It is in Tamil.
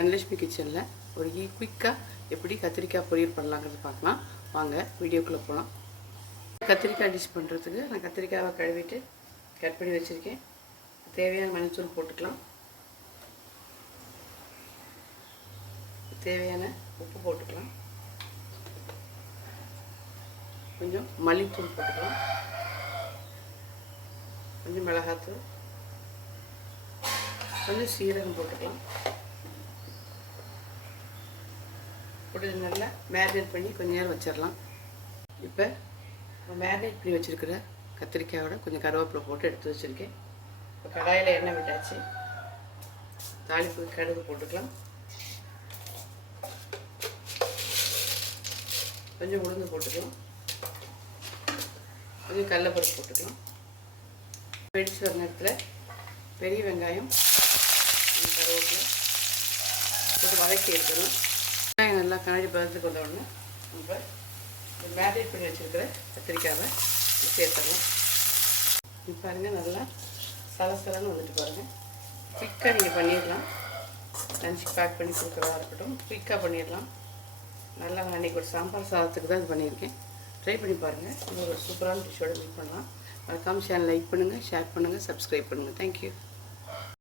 தனலட்சுமி கிச்சனில் ஒரு ஈ குயிக்காக எப்படி கத்திரிக்காய் பொரியல் பண்ணலாங்கிறது பார்க்கலாம். வாங்க வீடியோக்குள்ளே போகலாம் கத்திரிக்காய் டிஷ் பண்ணுறதுக்கு நான் கத்திரிக்காவை கழுவிட்டு கட் பண்ணி வச்சுருக்கேன். தேவையான மஞ்சள் போட்டுக்கலாம். தேவையான உப்பு போட்டுக்கலாம். கொஞ்சம் மல்லித்தூள் போட்டுக்கலாம். கொஞ்சம் மிளகாத்தூள். கொஞ்சம் சீரகம் போட்டுக்கலாம். போட்டு நல்லா மேரினேட் பண்ணி கொஞ்சம் நேரம் வச்சிடலாம் இப்போ மேரினேட் பண்ணி வச்சுருக்கிற கத்திரிக்காயோட கொஞ்சம் கருவேப்பிலை போட்டு எடுத்து வச்சுருக்கேன். இப்போ கடாயில் எண்ணெய் விட்டாச்சு. தாளிப்பு கடுகு போட்டுக்கலாம். கொஞ்சம் உளுந்து போட்டுக்கலாம். கொஞ்சம் கடலப்பருப்பு போட்டுக்கலாம். வெடிச்சு வர நேரத்தில் பெரிய வெங்காயம் கொஞ்சம் கருவேப்பிலை போட்டு வதக்கி எடுக்கணும் நல்லா கண்ணாடி பதத்துக்கு வந்த உடனே நம்ம மேரினேட் பண்ணி வச்சுருக்கிற கத்திரிக்காவை சேர்த்துடலாம் இப்போ பாருங்கள் நல்லா சலசலன்னு வந்துட்டு பாருங்கள் குயிக்காக நீங்கள் பண்ணிடலாம். லஞ்சுக்கு பேக் பண்ணி கொடுக்குறதா இருக்கட்டும். குயிக்காக பண்ணிடலாம். நல்லா நான் அன்றைக்கி ஒரு சாம்பார் சாதத்துக்கு தான் இது பண்ணியிருக்கேன். ட்ரை பண்ணி பாருங்கள் இன்னொரு சூப்பரான டிஷ்ஷோட மீட் பண்ணலாம். மறக்காமல் சேனல் லைக் பண்ணுங்கள் ஷேர் பண்ணுங்கள் சப்ஸ்கிரைப் பண்ணுங்கள் தேங்க்யூ